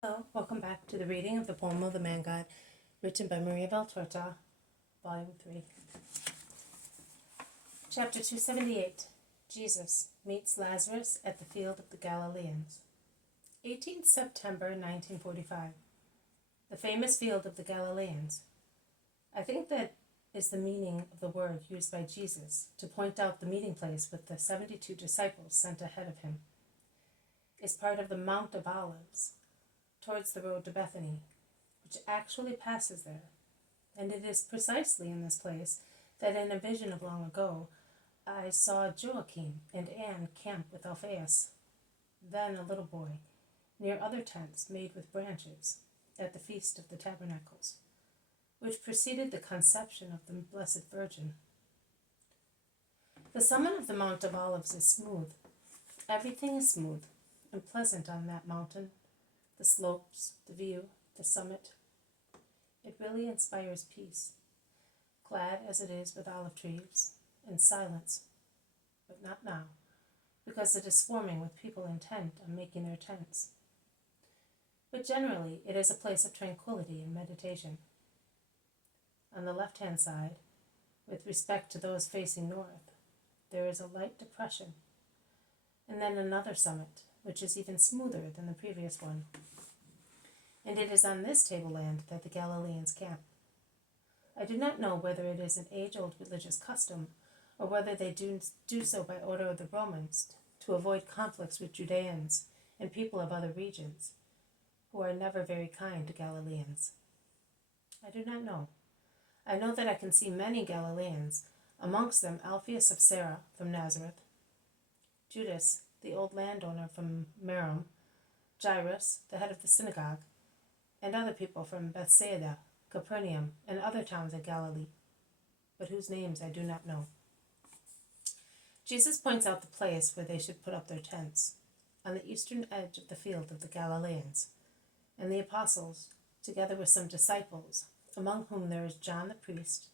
Hello, welcome back to the reading of the poem of the Man God, written by Maria Valtorta, Volume 3. Chapter 278. Jesus meets Lazarus at the field of the Galileans. 18th September 1945. The famous field of the Galileans. I think that is the meaning of the word used by Jesus to point out the meeting place with the 72 disciples sent ahead of him. It's part of the Mount of Olives, towards the road to Bethany, which actually passes there. And it is precisely in this place that in a vision of long ago I saw Joachim and Anne camp with Alphaeus, then a little boy, near other tents made with branches, at the Feast of the Tabernacles, which preceded the conception of the Blessed Virgin. The summit of the Mount of Olives is smooth. Everything is smooth and pleasant on that mountain. The slopes, the view, the summit. It really inspires peace, glad as it is with olive trees and silence, but not now, because it is swarming with people intent on making their tents. But generally, it is a place of tranquility and meditation. On the left-hand side, with respect to those facing north, there is a light depression, and then another summit, which is even smoother than the previous one. And it is on this tableland that the Galileans camp. I do not know whether it is an age-old religious custom, or whether they do so by order of the Romans to avoid conflicts with Judeans and people of other regions, who are never very kind to Galileans. I do not know. I know that I can see many Galileans, amongst them Alphaeus of Sarah from Nazareth, Judas, the old landowner from Merom, Jairus, the head of the synagogue, and other people from Bethsaida, Capernaum, and other towns of Galilee, but whose names I do not know. Jesus points out the place where they should put up their tents, on the eastern edge of the field of the Galileans, and the apostles, together with some disciples, among whom there is John the priest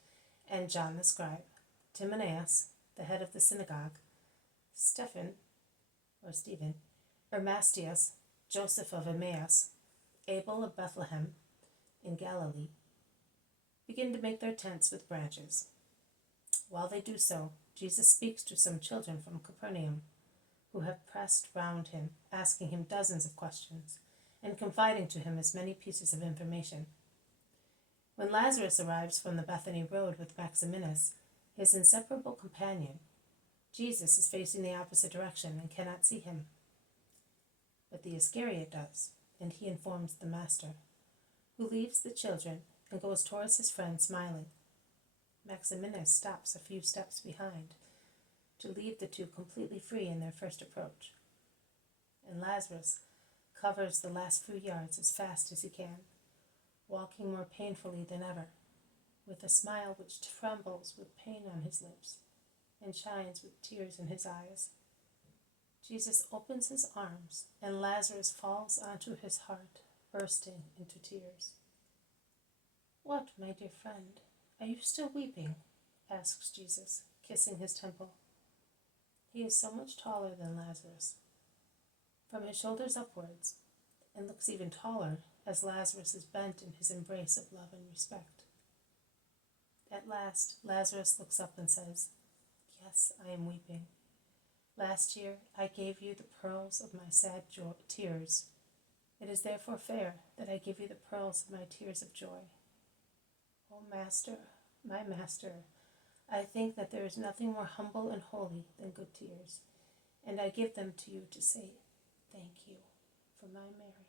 and John the scribe, Timaeus, the head of the synagogue, Stephen, Ermastius, Joseph of Emmaus, Abel of Bethlehem in Galilee, begin to make their tents with branches. While they do so, Jesus speaks to some children from Capernaum, who have pressed round him, asking him dozens of questions, and confiding to him as many pieces of information. When Lazarus arrives from the Bethany road with Maximinus, his inseparable companion, Jesus is facing the opposite direction and cannot see him. But the Iscariot does, and he informs the master, who leaves the children and goes towards his friend smiling. Maximinus stops a few steps behind to leave the two completely free in their first approach, and Lazarus covers the last few yards as fast as he can, walking more painfully than ever, with a smile which trembles with pain on his lips and shines with tears in his eyes. Jesus opens his arms, and Lazarus falls onto his heart, bursting into tears. "What, my dear friend, are you still weeping?" asks Jesus, kissing his temple. He is so much taller than Lazarus, from his shoulders upwards, and looks even taller as Lazarus is bent in his embrace of love and respect. At last, Lazarus looks up and says, "Yes, I am weeping. Last year I gave you the pearls of my sad tears. It is therefore fair that I give you the pearls of my tears of joy. O Master, my Master, I think that there is nothing more humble and holy than good tears, and I give them to you to say thank you for my Mary,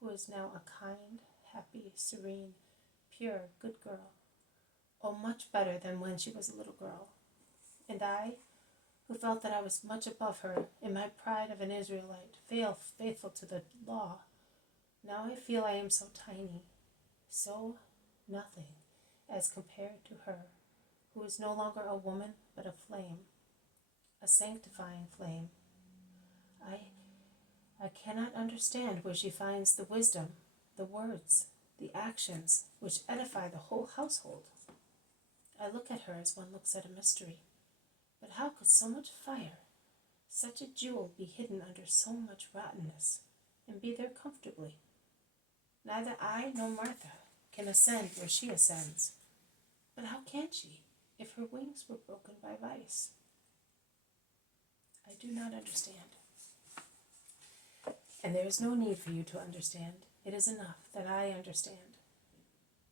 who is now a kind, happy, serene, pure, good girl. Oh, much better than when she was a little girl. And I, who felt that I was much above her in my pride of an Israelite, faithful to the law, now I feel I am so tiny, so nothing, as compared to her, who is no longer a woman, but a flame, a sanctifying flame. I cannot understand where she finds the wisdom, the words, the actions, which edify the whole household. I look at her as one looks at a mystery. But how could so much fire, such a jewel, be hidden under so much rottenness, and be there comfortably? Neither I nor Martha can ascend where she ascends. But how can she, if her wings were broken by vice? I do not understand. And there is no need for you to understand. It is enough that I understand.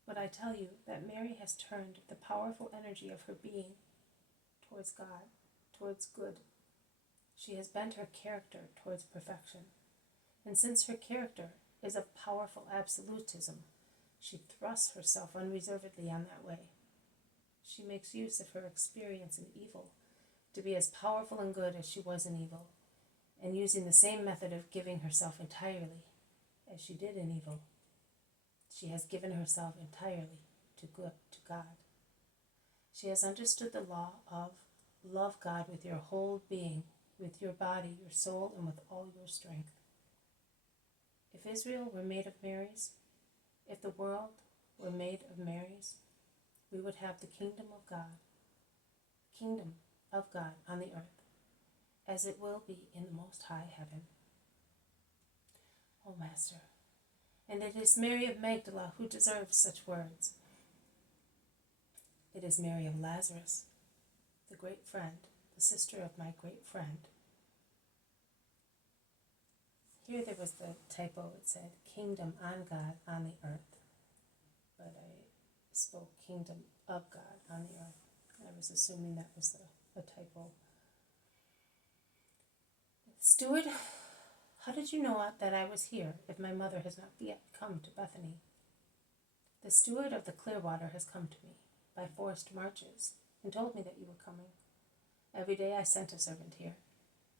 But I tell you that Mary has turned the powerful energy of her being towards God, towards good. She has bent her character towards perfection. And since her character is of powerful absolutism, she thrusts herself unreservedly on that way. She makes use of her experience in evil to be as powerful in good as she was in evil, and using the same method of giving herself entirely as she did in evil. She has given herself entirely to God. She has understood the law of love God with your whole being, with your body, your soul, and with all your strength. If Israel were made of Marys, if the world were made of Marys, we would have the kingdom of God on the earth, as it will be in the most high heaven. O Master, and it is Mary of Magdala who deserves such words. It is Mary of Lazarus, the great friend, the sister of my great friend. Here there was the typo. It said kingdom on God on the earth, but I spoke kingdom of God on the earth. I was assuming that was a typo. Steward, how did you know that I was here if my mother has not yet come to Bethany? The steward of the Clearwater has come to me by forced marches and told me that you were coming. Every day I sent a servant here.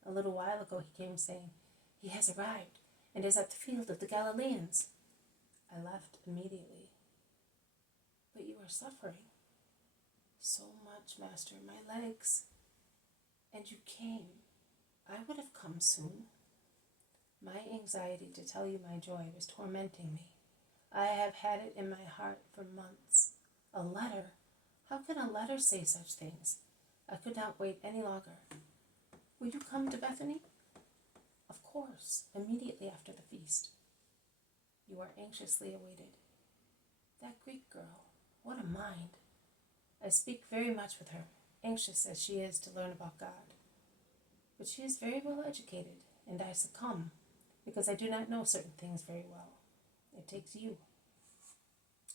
A little while ago he came saying, "He has arrived and is at the field of the Galileans." I left immediately. But you are suffering so much, Master, my legs. And you came. I would have come soon. My anxiety to tell you my joy was tormenting me. I have had it in my heart for months. A letter? How can a letter say such things? I could not wait any longer. Will you come to Bethany? Of course, immediately after the feast. You are anxiously awaited. That Greek girl, what a mind. I speak very much with her, anxious as she is to learn about God. But she is very well educated, and I succumb, because I do not know certain things very well. It takes you.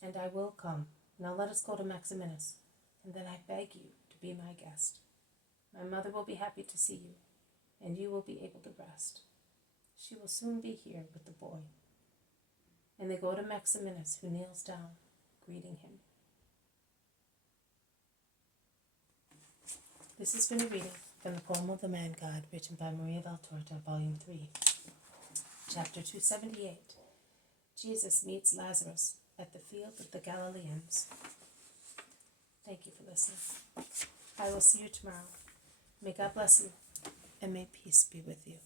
And I will come. Now let us go to Maximinus, and then I beg you to be my guest. My mother will be happy to see you, and you will be able to rest. She will soon be here with the boy. And they go to Maximinus, who kneels down, greeting him. This has been a reading from the poem of the Man God, written by Maria Valtorta, Volume 3, Chapter 278. Jesus meets Lazarus at the field of the Galileans. Thank you for listening. I will see you tomorrow. May God bless you, and may peace be with you.